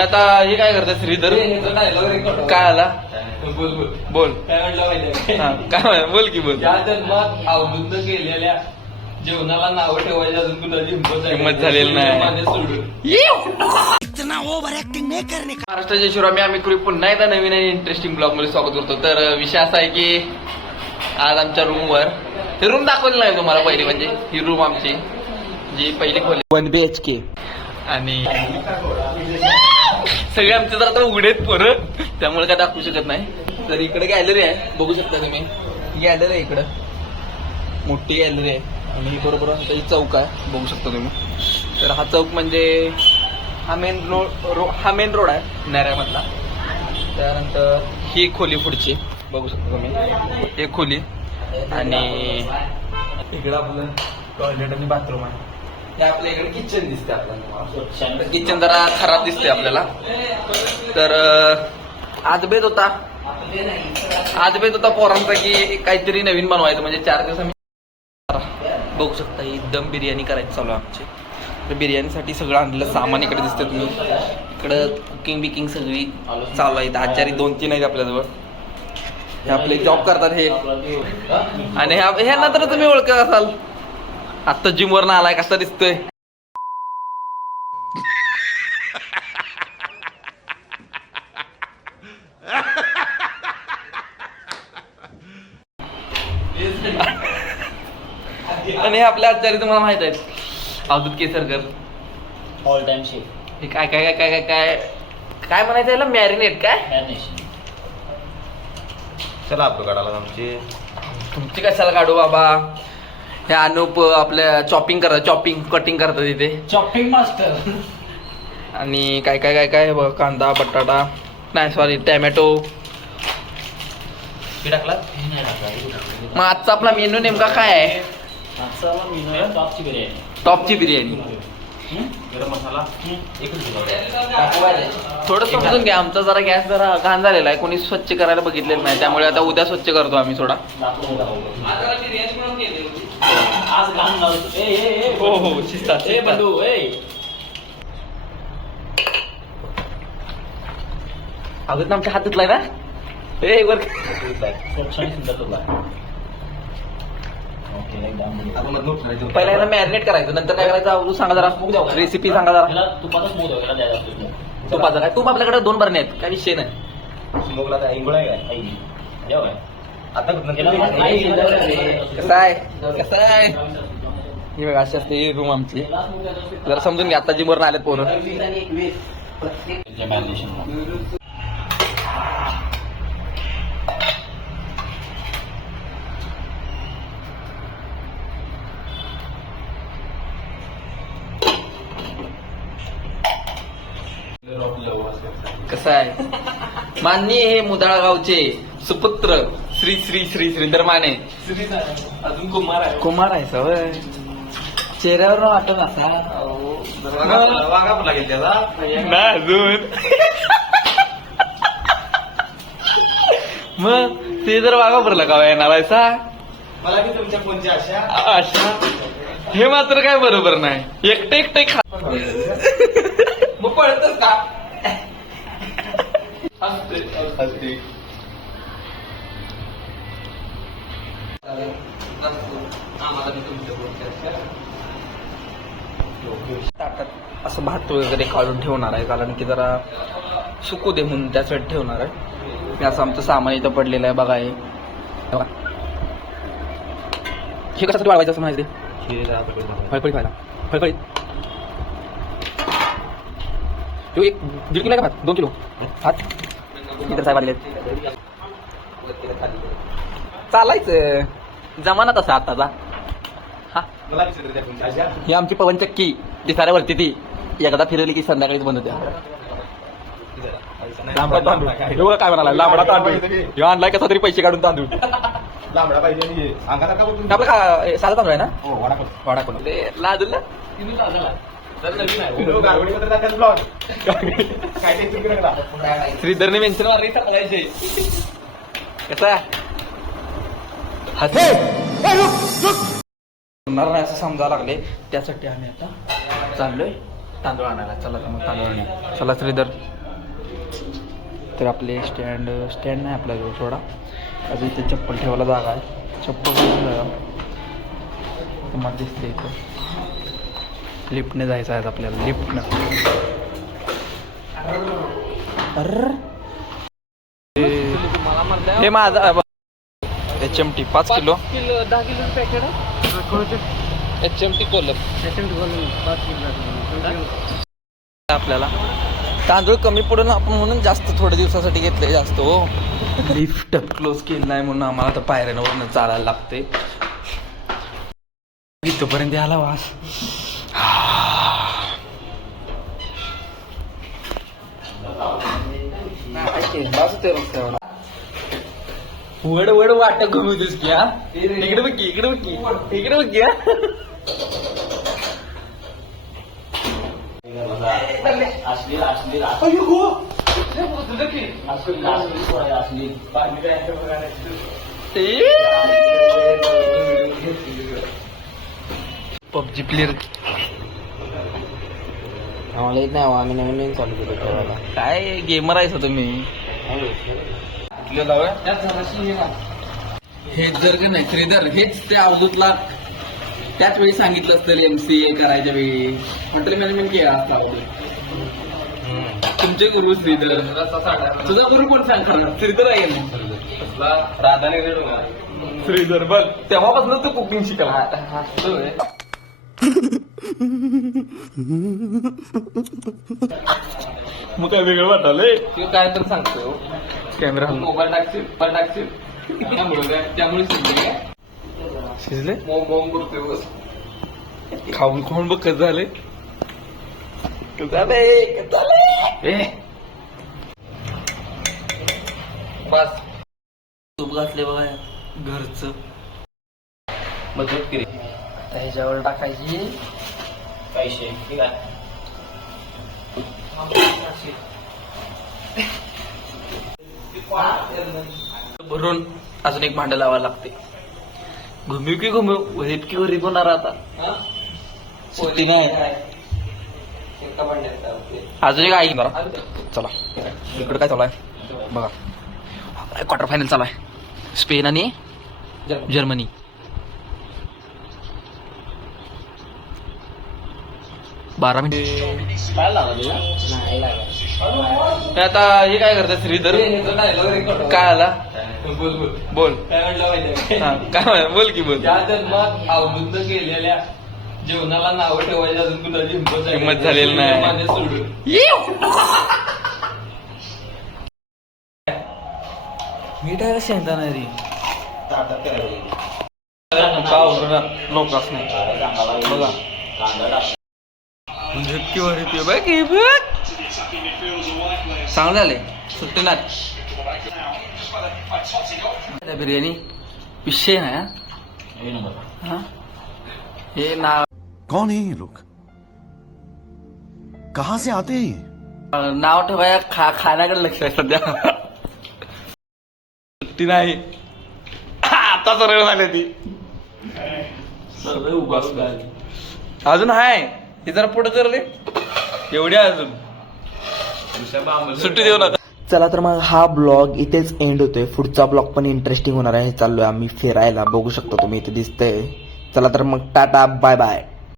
आता हे काय करतात श्रीधर? काय आला? बोल बोल बोल. काय म्हटलं हा, काय बोल की बोल. या जन्मात अवलुप्त केलेल्या जेवणाला नावं ठेवायची अजून कुणाची हिंमत झाली हिंमत झालेली नाही. महाराष्ट्राच्या शिवरामी आम्ही कुरी पुन्हा एकदा नवीन आणि इंटरेस्टिंग ब्लॉगमध्ये स्वागत करतो. तर विषय असा आहे की आज आमच्या रूमवर हे रूम दाखवली नाही तुम्हाला पहिली म्हणजे ही रूम आमची जी पहिली खोली. वन बी एच के आणि सगळे आमचे तर आता उघडेत परत त्यामुळे काय दाखवू शकत नाही. तर इकडे गॅलरी आहे. बघू शकता तुम्ही. गॅलरी आहे इकडं. मोठी गॅलरी आहे. आणि बरोबर आता चौक आहे. बघू शकता तुम्ही. तर हा चौक म्हणजे हा मेन रोड रो हा मेन रोड आहे नऱ्यामधला. त्यानंतर ही खोली पुढची. बघू शकता तुम्ही. एक खोली. आणि इकडं आपलं टॉयलेट आणि बाथरूम आहे. हे आपल्या इकडे किचन दिसते आपल्याला. किचन जरा खराब दिसते आपल्याला. तर अं, आज बेत होता. आज बेत होता पोरांचा की काहीतरी नवीन बनवायचं. म्हणजे चार दिवस आम्ही बघू शकता ही दम बिर्याणी करायची चालू आहे आमची. तर बिर्याणीसाठी सगळं आणलेलं सामान इकडे दिसतं तुम्ही. इकडं कुकिंग बिकिंग सगळी चालू आहे आचारी दोन तीन आहेत आपल्याजवळ. हे आपले जॉब करतात हे. आणि ह्या ह्यांना तर तुम्ही ओळखत असाल. आत्ता जिमवरनं आलाय कसा दिसतोय? आणि हे आपले आचार्य तुम्हाला माहीत आहेत. Avadhut Kesarkar. All time chef हे काय काय काय काय काय काय काय म्हणायचं याला? मॅरिनेट काय? मॅरिनेशन चला आपलं काढायला आमची. तुमची कशाला काढू बाबा? हे अनुप आपल्या चॉपिंग करतात चॉपिंग कटिंग करतात इथे. चॉपिंग मास्टर आणि काय काय काय काय? बघ कांदा बटाटा. नाही सॉरी टॅमॅटो टाकला मग आजचा आपला मेनू नेमका काय आहे? आजचा मेनू आहे टॉपची बिर्याणी. टॉपची बिर्याणी. गरम मसाला? एकच किलो थोडं समजून घ्या आमचा जरा गॅस जरा घाण झालेला आहे. कोणी स्वच्छ करायला बघितलेलं नाही. त्यामुळे आता उद्या स्वच्छ करतो आम्ही थोडा. आज ए ए ए हो, हो, शिस्तात, ए शिस्तात. बंधू ए. अगोदर आमच्या हात धुतलाय ना ए वर. तुला ओके एकदम पहिला याला मॅरिनेट करायचं नंतर काय करायचं? अगोदर सांगा जरा रेसिपी सांगा जरा. द्यायला लागतो तुपाचं काय? तूप आपल्याकडे दोन बरणे आहेत. काय विषय नाही. इंगुळ आहे काय आई. देव आहे आता. कसं आहे? कसं आहे? ही बघा अशी असते ही रूम आमची. जरा समजून घ्या आता जिमवर आलेत पोरं. कसं आहे? माननीय हे मुदाळा गावचे सुपुत्र श्री श्री श्री श्रीधर माने. अजून कुमार आहे. कुमार आहे सवय. चेहऱ्यावर वाटत असा वाघापूर लागेल त्याला ना अजून. मग ते जर वाघापूरला गाव येणार आहे सा मला बी तुमच्या फोनची आशा. अशा हे मात्र काय बरोबर नाही. एकटे एकटे खा. मग पळतच का? ताटात असं भात वगैरे काढून ठेवणार आहे कारण की जरा सुकू दे म्हणून त्यासाठी ठेवणार आहे. असं आमचं सामान इथं पडलेलं आहे बघा हे. हे कशासाठी वाढवायचं असं माहिती फळफळीत व्हायला. फळफळीत. तो एक दीड किलो आहे का भात? दोन किलो. भात. इतर साहेब आले आहेत. चालायचं. जमाना तसा आताचा. हा. ही आमची पवनचक्की दिसाऱ्यावरती ती एकदा फिरवली की संध्याकाळीच बंद होत्या. लांबडा तांदूळ. हे काय? म्हणाला? लांबडा तांदूळ. ह्यो आणलाय कसा तरी पैसे काढून तांदूळ. लांबडा पाहिजे हे. का बोलतो आपला का हे साधा तांदूळ आहे ना? हो वाडा कोण लाजला नका श्रीधरने मेन्शन मारली सांगायचे कसा? हसे होणार नाही असं समजायला लागले. त्यासाठी आम्ही आता चाललोय तांदूळ आणायला. चला तर मग तांदूळ आणूया. चला श्रीधर. तर आपले स्टँड स्टँड नाही आपल्याजवळ थोडा अजून इथे चप्पल ठेवायला जागा आहे. चप्पल तुम्हाला दिसते इथं. लिफ्टने जायचं आहे आपल्याला. लिफ्टनं. अर हे माझा एच एम टी पाच किलो. किलो दहा kilo packet H M T Kolam. आपल्याला. तांदूळ कमी पडून आपण म्हणून जास्त थोड्या दिवसासाठी घेतले जास्त हो. लिफ्ट क्लोज केलं नाही म्हणून आम्हाला आता पायऱ्यांवरनं चालायला लागते इथपर्यंत आला वास. वड वड वाट घुमवतेस की हा? इकडे बघ की इकडे बघ की इकडे बघ की हा? पबजी प्लेअर आम्हाला येत नाही आम्ही नवीन नवीन चालू केलं काय गेमर आहेस तुम्ही? हे जर का नाही श्रीधर हेच त्या अवधूतला त्याच वेळी सांगितलं असतं एम सी ए करायच्या वेळी. हॉटेल मॅनेजमेंट केला असता अवधूत? तुमचे गुरु श्रीधर. तुझा गुरु कोण सांग खरं? श्रीधर आहे राधाने श्रीधर बघ तेव्हापासून तू कुकिंग शिकला. मग काय वेगळं वाटालंय? तू काय तर सांगतो. कॅमेरा मोबाईल टाकशील मोबाईल टाकशील. त्यामुळे काय त्यामुळे शिकले काय शिजले? मोम मोम करतोय बस खाऊन खाऊन बघ कसं झाले बस. तूप घातले बघा घरचं. मदत केली. आता ह्याच्यावर टाकायची. पैसे ठीक आहे. भरून अजून एक भांडं लावायला लागते. घुमीव की घुमीव इतकी गरीब होणार आता. सुट्टी नाही. अजून एक आई जरा चला. इकडे काय चालू आहे? बघा. क्वार्टर फायनल चालू आहे. स्पेन आणि जर्मनी. बारा मिनिट. आता हे काय करतात श्रीधर? काय आला? बोल बोल बोल. काय म्हणलं माहिती हा, काय म्हणा? बोल की बोल. ज्या जन्मात अवबुद्ध केलेल्या जेवणाला नावं ठेवायची अजून कुणाची हिंमत झाली हिंमत झालेली नाही. माझे सोडून. मीठ आहे शेंगदा नाही रे? ताटात करायला नाही. बघा. झटकी वर येते बघ हे बघ. चांगलं झाले सुट्टी ना बिर्याणी विषय नाही हा? हे हा हे ना कौन है ये लोग? कहां से आते हैं ये? नाव ठेवाय खा खाण्याकडे लक्ष आहे सध्या सुट्टी नाही आता सरळ झाली ती सर्व उभारून झाली अजून हाय हे जरा पुढे कर रे एवढी आहे अजून सुट्टी देऊ नका चला तर मग हा ब्लॉग इथेच एंड होतोय. पुढचा ब्लॉग पण इंटरेस्टिंग होणार आहे. चाललोय आम्ही फिरायला. बघू शकतो तुम्ही इथे दिसतंय. चला तर मग टाटा बाय बाय